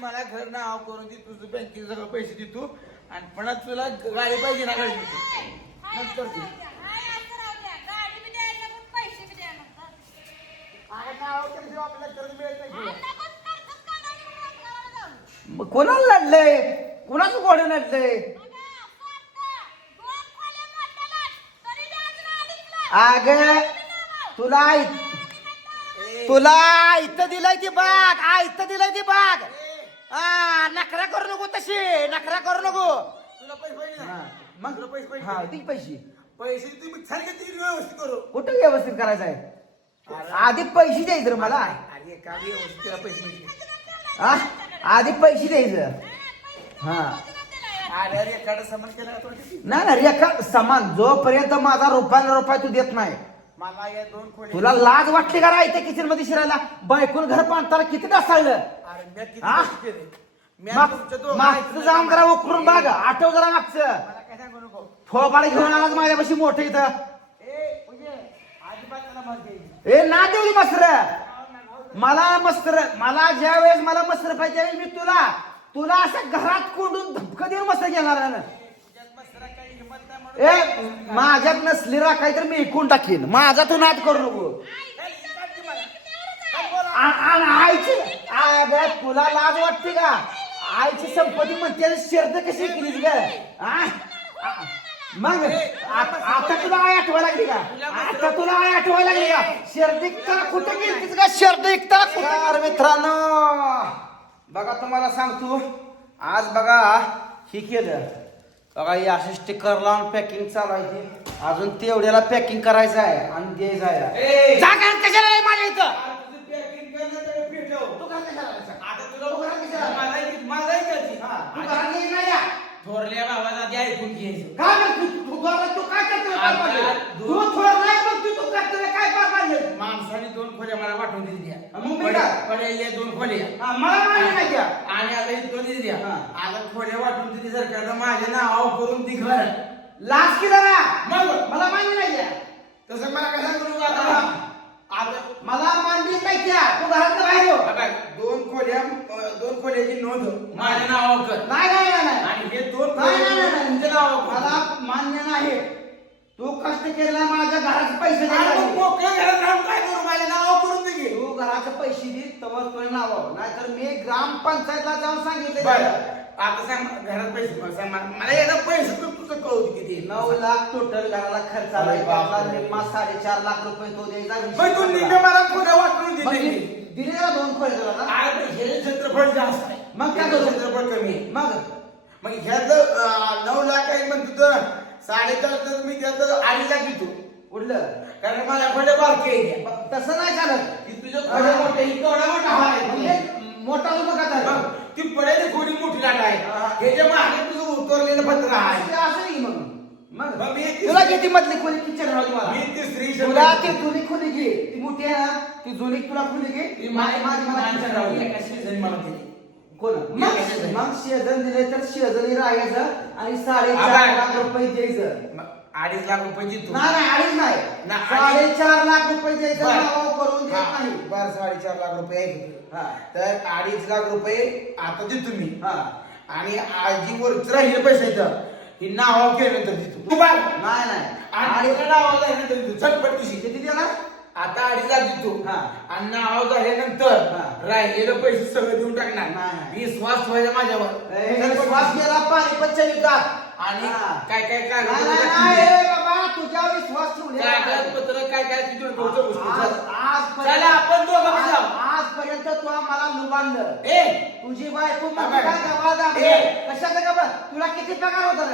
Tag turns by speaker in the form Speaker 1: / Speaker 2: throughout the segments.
Speaker 1: मला घर नाव करून दे तुझं बँकेचे सगळं पैसे दे तू. आणि पण तुला गाडी पाहिजे ना गाडी. नंतर तू
Speaker 2: मग कोणाला लढलंय? कोणाचं गोड लढलंय? अग तुला तुला इथं दिलंय ती बाग. आ इथं दिलंय ती बाग. हा नखरा करू नको तशी नखरा करू नको.
Speaker 1: तुला पैसे पाहिजे ना?
Speaker 2: मग
Speaker 1: तुला पैसे पाहिजे.
Speaker 2: हा ती पैसे.
Speaker 1: पैसे तुम्ही सारखे व्यवस्थित करू.
Speaker 2: कुठं व्यवस्थित करायचं आहे? आधी पैसे द्यायचं रे मला.
Speaker 1: अरे का व्यवस्थित पैसे मिळतील.
Speaker 2: हा? आधी पैसे द्यायचं. हा.
Speaker 1: अरे अरे एखादा सामान केला का
Speaker 2: नाही ना रेखा समान. जोपर्यंत माझा रुपयाला रुपया तू देत नाही
Speaker 1: मला या दोन खोले
Speaker 2: तुला लाज वाटली का राहते किचनमध्ये शिरायला? बायकून घर बांधताना किती ढासळलं
Speaker 1: अरे मी किती
Speaker 2: हा?
Speaker 1: पैसे केले? मी
Speaker 2: माग-
Speaker 1: तुमच्या दोघांना
Speaker 2: मागचं
Speaker 1: इथलं
Speaker 2: जाऊन करा
Speaker 1: मला
Speaker 2: उकरून बाग आठव जरा मागचं.
Speaker 1: काय सांगू नको.
Speaker 2: थोबाड घेऊन आलाच माझ्यापाशी मोठं इथं.
Speaker 1: ए म्हणजे अजिबात त्याला माल द्यायची
Speaker 2: ए ना देऊ मस्तर मला मस्तर मला ज्या वेळेस मला मस्तर पाहिजे त्यावेळेस मी तुला तुला असं घरात कोंडून धपकं देऊन मस्तर घेणार आहे ना
Speaker 1: तुझ्यात मस्तरा काही हिंमत नाही म्हणून
Speaker 2: ए माझ्यात नसली राखाय तर मी ऐकून टाकीन. माझा तू नाद करू नको. आ- आ- आईची अगं, तुला लाज वाटते का? आईची संपत्ती म्हणते शर्द कशी केलीस ग? आ? आ- मग आता आता तुला आई आठवा लागली का? आता तुला आई आठवा लागली का? शर्द इकताना कुठे गेलतीस का शर्द इकताना कुठे मित्रांनो बघा तुम्हाला सांगतो. आज बघा हे केलं. बघा हे असे स्टिकर लावून पॅकिंग चालवायची अजून तेवढ्याला पॅकिंग करायचं आहे आणि द्यायचं आहे कशाला आहे माझ्या इथं. तू घरात कशाला आलास?
Speaker 1: आता तुला
Speaker 2: तू घरात कशाला. हा, तू घरात नाही ना या.
Speaker 1: थोरल्या बाबाचा आधी ऐकून घ्यायचं
Speaker 2: काय बरं तू तू घरात तू काय करतोय पार
Speaker 1: आता
Speaker 2: पाडलं?
Speaker 1: दूध-
Speaker 2: तू थोडं नाही पण तू तू करतोय काय पार पाडलं?
Speaker 1: माणसाने दोन खोल्या मला वाटून दिल्या
Speaker 2: मग मी काय?
Speaker 1: पडेल दोन खोल्या
Speaker 2: हा, मला मान्य नाही द्या.
Speaker 1: आणि आता इतकं दिली. आता खोल्या वाटून दिली सरकारनं माझ्या नाव करून ती घर
Speaker 2: लाज की जरा
Speaker 1: मग
Speaker 2: मला मान्य नाही द्या.
Speaker 1: तसं मला कसा करू आता आता
Speaker 2: मला मान्य नाही. तू घरात बाहेर हो.
Speaker 1: बघा, दोन खोल्या अं, दोन खोल्याची नोंद माझ्या नावावर कर
Speaker 2: नाही नाही नाही, नाही
Speaker 1: आणि हे दोन
Speaker 2: नाही, नाही, नाही,
Speaker 1: खोल्या
Speaker 2: नाही.
Speaker 1: तुमच्या नावावर कर.
Speaker 2: मला मान्य नाही तू कष्ट केला माझ्या घराचे पैसे
Speaker 1: अरे मग
Speaker 2: द्यायला
Speaker 1: मोकळ्या घरात राहून काय करू माझ्या नावावर करून.
Speaker 2: तू घराचे पैसे दे तवर तुझं नाव नाहीतर मी ग्रामपंचायतला जाऊन सांगितले
Speaker 1: बरं. आता सांग घरात पैसे मला. सांग मला पैसे तू तुझं कळू दे किती.
Speaker 2: नऊ लाख टोटल घराला खर्च आला.
Speaker 1: अरे
Speaker 2: आपला
Speaker 1: बापरे.
Speaker 2: निम्मा साडेचार लाख रुपये तो द्यायचा
Speaker 1: पण तू
Speaker 2: विषय
Speaker 1: निम्मे मला वाटून
Speaker 2: मग
Speaker 1: दिले
Speaker 2: दि- दिले ना दोन तुला ना?
Speaker 1: पण हे क्षेत्रफळ जास्त आहे.
Speaker 2: मग काय करू?
Speaker 1: क्षेत्रफळ कमी आहे.
Speaker 2: मग?
Speaker 1: मग ह्याचं अं, नऊ लाख आहे म्हणतो तर साडेचार तर मी त्याचं अडीच लाख देतो.
Speaker 2: उडलं.
Speaker 1: कारण माझ्या खोल्या बारके आहे
Speaker 2: तसं नाही चालत.
Speaker 1: की तुझ्या खोल्या मोठ्या ही केवढा मोठा हा आहे
Speaker 2: मोठा का
Speaker 1: मग
Speaker 2: झाला?
Speaker 1: ती पडेल थोडी मोठी लाट आहे.
Speaker 2: हा.
Speaker 1: ह्याच्या मागे तुझं उतरलेलं पत्र आहे.
Speaker 2: असं नाही मग. मग.
Speaker 1: मी
Speaker 2: तुला किती मधली खोली किचन राहू मला.
Speaker 1: मी तिसरी
Speaker 2: तुला ती जुनी खोली घे. ती मोठी आहे ना. ती जुनी तुला खोली घे.
Speaker 1: ती
Speaker 2: माझी माझी मला
Speaker 1: माणसं
Speaker 2: kitchen
Speaker 1: राहू
Speaker 2: राहू
Speaker 1: दे.
Speaker 2: दे.
Speaker 1: एका शेजारी मला दिली.
Speaker 2: कोण? मग?
Speaker 1: एका शेजारी.
Speaker 2: मग शेजन दिले तर शेजारी राहायचं आणि साडेचार
Speaker 1: आबाय.
Speaker 2: लाख रुपये द्यायचं.
Speaker 1: मग अडीच लाख रुपये देतो.
Speaker 2: नाही नाही अडीच नाही.
Speaker 1: नाही,
Speaker 2: साडेचार लाख रुपये द्यायचं
Speaker 1: बरं.
Speaker 2: नावावर करून देत
Speaker 1: हा,
Speaker 2: नाही.
Speaker 1: बरं साडेचार लाख रुपये. आहे.
Speaker 2: हा.
Speaker 1: तर अडीच लाख रुपये आता देतो मी.
Speaker 2: हा.
Speaker 1: आणि आजीवर राहिले पैसे इथं. ही नाव केल्यानंतर देतो. तू बघ
Speaker 2: नाही नाही.
Speaker 1: आणि नाव झाल्यानंतर देतो. चटपट तुझी
Speaker 2: किती देणार
Speaker 1: आता अडीच लाख देतो.
Speaker 2: हा.
Speaker 1: आणि नाव झाल्यानंतर
Speaker 2: हा.
Speaker 1: राहिलेलं पैसे सगळं देऊन टाकणार.
Speaker 2: नाही.
Speaker 1: विश्वास माझ्यावर.
Speaker 2: ए, श्वास गेला पाणी पच्चवी का
Speaker 1: आणि
Speaker 2: हा.
Speaker 1: काय काय
Speaker 2: ए बाबा तुझ्या विश्वास.
Speaker 1: कागदपत्र काय काय तिथे पुढचं गोष्टी
Speaker 2: आज
Speaker 1: चल.
Speaker 2: आज
Speaker 1: चला, आपण दोघं जाऊ.
Speaker 2: आजपर्यंत तू मला लुबाडलं
Speaker 1: ए
Speaker 2: तुझी बायको
Speaker 1: बाबा.
Speaker 2: काय. कशाचं गबाळ? तुला किती पगार होता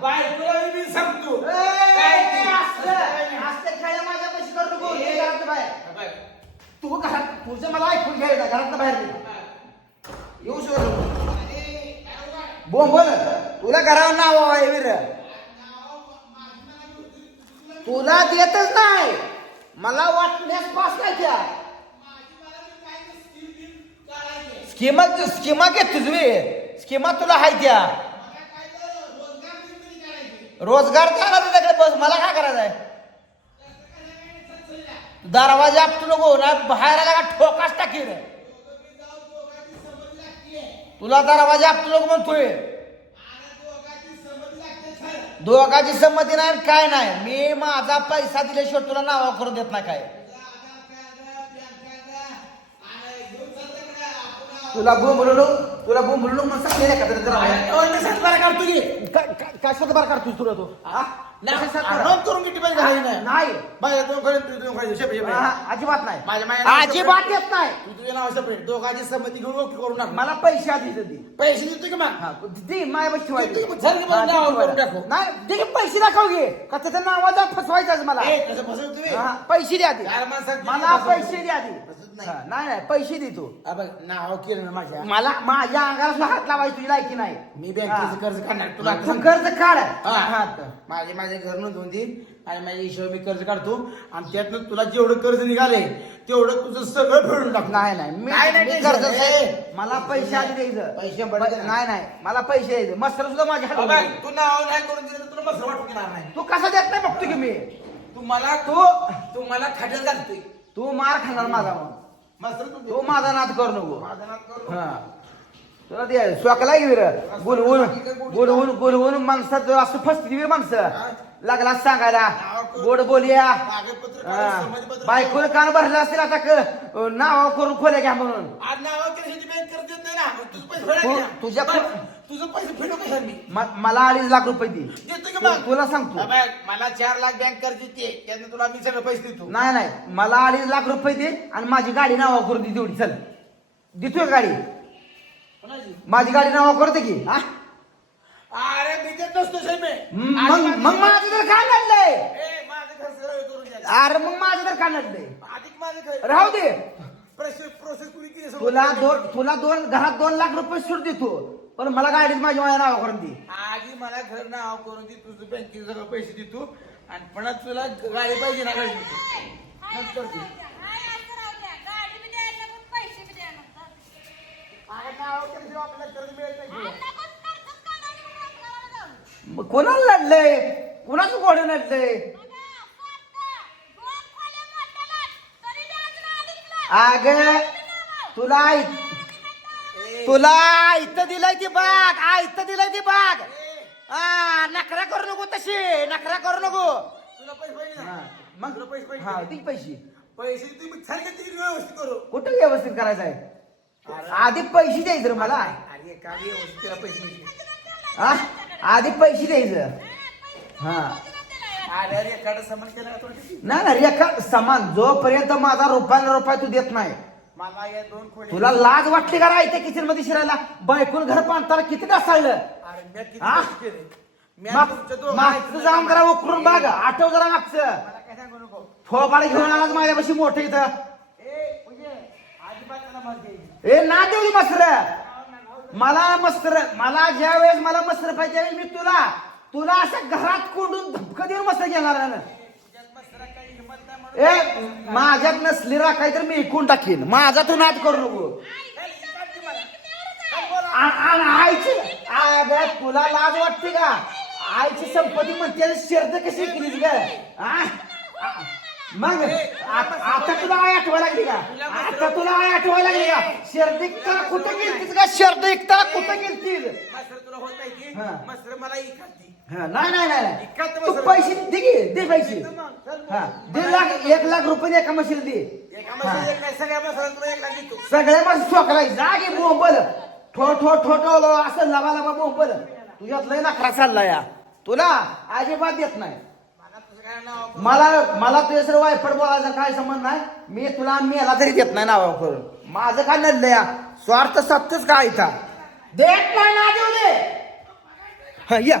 Speaker 1: बायकोला मी सांगतो काय?
Speaker 2: असं- खेळ माझ्या पैसे करू नको. ये घरात बाहेर.
Speaker 1: बाय.
Speaker 2: तू घरात तुझं मला ऐकून घ्यायचं घरात बाहेर. येऊ शकतो बोंबल तुला घरावर नाव आहे वीर. तुला देतच नाही. मला वाटण्यास पास नाही त्या. स्कीमा स्कीमा घे तुझी स्कीमा तुला हाय त्या. रोजगार द्या तुझ्याकडे बस मला काय करायचं आहे? दरवाजा आपतो नको ना बाहेर आला का ठोकाच टाकील तुला दरवाजा आपलं नको म्हणतोय. दोघाची संमती नाही आणि काय नाही. मी माझा पैसा दिल्याशिवाय तुला नावा करून देत नाही काय. तुला बोंबलू तुला बोंबलू मग सांगले का तरी
Speaker 1: सातबारा काढतो की.
Speaker 2: काय शतबार काढतोस तुला तू? हा?
Speaker 1: नाही,
Speaker 2: कशात सातबारा?
Speaker 1: आराम करून किती पाहिजे घाली नाही
Speaker 2: नाही.
Speaker 1: माझ्या दोन कडे तू दोन कडे शेपे शेपे.
Speaker 2: हा, अजिबात नाही.
Speaker 1: माझ्या माया
Speaker 2: अजिबात येत नाही.
Speaker 1: तू तुझ्या नाव दोघांची संमती घेऊन ओके करून टाक
Speaker 2: मला पैसे आधी दे
Speaker 1: पैसे देतो की मग?
Speaker 2: हा, दे माझ्या पैसे ठेवायचे.
Speaker 1: दे, दे, चल की मला
Speaker 2: हा,
Speaker 1: नावावर
Speaker 2: ठेवायला.
Speaker 1: करून टाकू.
Speaker 2: नाही दे की पैसे दाखव घे का त्याच्या नावाचा फसवायचं मला.
Speaker 1: ए, कसं फसवतो तुम्ही
Speaker 2: हा, पैसे द्या आधी. मला? पैसे द्या आधी.
Speaker 1: फसवत नाही.
Speaker 2: हा, नाही नाही पैसे दे तू.
Speaker 1: नाव केलं ना माझ्या.
Speaker 2: मला माझ्या अंगाला सुद्धा हात लावायची तुझी लायकी नाही.
Speaker 1: मी बँकेचं कर्ज काढणार तुला
Speaker 2: तू कर्ज काढ.
Speaker 1: हा. माझे माझे घर नोंदवून देईन आणि माझ्या हिशोब मी कर्ज काढतो आणि त्यातनं तुला जेवढं कर्ज निघाले तेवढं तुझं सगळं फेडून टाक
Speaker 2: नाही नाही. मी
Speaker 1: नाही, नाही,
Speaker 2: मी
Speaker 1: tension
Speaker 2: कर्ज. मला पैसे आधी द्यायचं.
Speaker 1: पैसे बडे.
Speaker 2: नाही नाही. मला पैसे द्यायचे. मस्तर सुद्धा माझ्या
Speaker 1: तू नाव नाही करून दिलं तर तुला मस्त वाटू देणार नाही.
Speaker 2: तू कसा देत नाही बघतो की मी?
Speaker 1: तू मला
Speaker 2: तू
Speaker 1: तू मला खाट्यात घालतोय.
Speaker 2: तू मार खाणार माझा मग
Speaker 1: मस्त तू
Speaker 2: तू माझा नाद करू नको.
Speaker 1: माझा नाद करू.
Speaker 2: हा. तुला ते स्वकला की विर बोलवून बोलवून बोलवून माणसात असं फसती वीर माणसं. लागला सांगायला गोड बोलिया. बायकोला कान भरला असेल आता क- नाव करून खोल्या घ्या म्हणून.
Speaker 1: आज नाव केलं बँक कर्ज देत नाही ना. मग तुझं पैसे
Speaker 2: तू-. तुझ्या-
Speaker 1: बरं, तुझं पैसे फेडू कशा मी?
Speaker 2: म- मला अडीच लाख रुपये दे.
Speaker 1: देतो की मग?
Speaker 2: तू- तुला सांगतो.
Speaker 1: बघ, मला चार लाख बँक कर्ज देते त्यातनं तुला मी सगळं पैसे देतो.
Speaker 2: नाही नाही. मला अडीच लाख रुपये दे आणि माझी गाडी नावा करून दे तेवढी. चल. देतोय गाडी? माझी गाडी नावा करते की? हा?
Speaker 1: अरे मी देत नसतो शेमे
Speaker 2: मग मग माझं तर काय नडलंय
Speaker 1: ए माझं घर सरळ करून द्या.
Speaker 2: अरे मग माझं तर काय नडलंय
Speaker 1: अधिक माझं घर.
Speaker 2: राहू दे.
Speaker 1: प्रोसेस प्रोसेस पुरी केली समोर.
Speaker 2: तुला दोन तुला दोन घरात दोन लाख रुपये सूट देतो. पण मला गाडीत माझ्या माझ्या नावा करून दे.
Speaker 1: आधी मला घर नाव करून दे. तुझं बँकेत सगळं पैसे देतो. आणि पण तुला गाडी पाहिजे ना गाडी नंतर दे. अरे नाव केल्याशिवाय आपल्याला कर्ज मिळत नाही की.
Speaker 2: मग कोणाला लढलंय? कोणाचं गोड नडलंय अग तुला तुला इथं दिलंय ती बाग आ इथं दिलंय ती बाग. हा नखरा करू नको तशी नखरा करू नको.
Speaker 1: तुला पैसे पाहिजे
Speaker 2: हा, मग?
Speaker 1: पैसे
Speaker 2: हा ती पैसे.
Speaker 1: पैसे व्यवस्थित करू.
Speaker 2: कुठं व्यवस्थित करायचं आहे? आधी पैसे द्यायचं रे मला.
Speaker 1: एका पैसे
Speaker 2: हा? आधी पैसे द्यायचं. हा.
Speaker 1: अरे अरे एखादं समान केलं का थोडं किती?
Speaker 2: नाही ना रेखा समान. जोपर्यंत माझा रुपयाला रुपया तू देत नाही.
Speaker 1: मला या दोन खोली
Speaker 2: तुला लाज वाटली का राहते किचनमध्ये शिरायला? बायकून घर बांधताना किती तास लागलं
Speaker 1: अरे मी किती
Speaker 2: हा?
Speaker 1: पैसे केले? मी आज
Speaker 2: माग-
Speaker 1: तुमच्या दोघांना
Speaker 2: मागचं
Speaker 1: इथलं
Speaker 2: जाऊन जरा
Speaker 1: मला
Speaker 2: उकरून बघ. आठव जरा मागचं.
Speaker 1: काय सांगू नको.
Speaker 2: थोबाड घेऊन आलाच माझ्यापाशी मोठं इथं.
Speaker 1: ए म्हणजे अजिबात त्याला माल द्यायची
Speaker 2: ए ना देऊ मस्त्र मला मस्त्र मला ज्या वेळेस मला मस्त्र पाहिजे त्यावेळेस मी तुला तुला असं घरात कोंडून धपकं देऊन मस्त घेणार आहे. ना. ए माझ्यात नसली राखाय तर मी इकून टाकीन. माझा तू नाद करू नको. आ- आ- आईची अगं तुला लाज वाटते का? आईची संपत्ती म्हणते शर्त कशी केलीस ग? आ? आ- मग आ- आता तुला आई आठवायला लागली का? आता तुला आई आठवायला लागली का? शर्त इकताना कुठं गेलतीस का शर्त इकताना कुठं गेलतीस?
Speaker 1: मस्तर तुला होत नाही की?
Speaker 2: हा.
Speaker 1: मस्तर मला
Speaker 2: हा, नाही नाही नाही, नाही.
Speaker 1: इकत
Speaker 2: तू
Speaker 1: बसेल.
Speaker 2: पैसे दे की दे पैसे. हा लाख एक लाख रुपये एका मशीन दे.
Speaker 1: एका मस्तर एक नाही सगळ्या मस्तर तुला एक
Speaker 2: सगळ्या माझं सोकलाय जागे बोंबल. ठो ठो ठो ठो लो, असं लबा लबा बोंबल. तुझ्यात लय नखरा चालला या तुला अजिबात देत नाही.
Speaker 1: मला
Speaker 2: मला तुझ्या वायफड बोलायचा काय संबंध नाही? मी तुला मेला तरी देत नाही नावा करून. माझं काय नडलं या? स्वार्थ सत्यच काय इथं? देत नाही ना देऊ दे. हा या.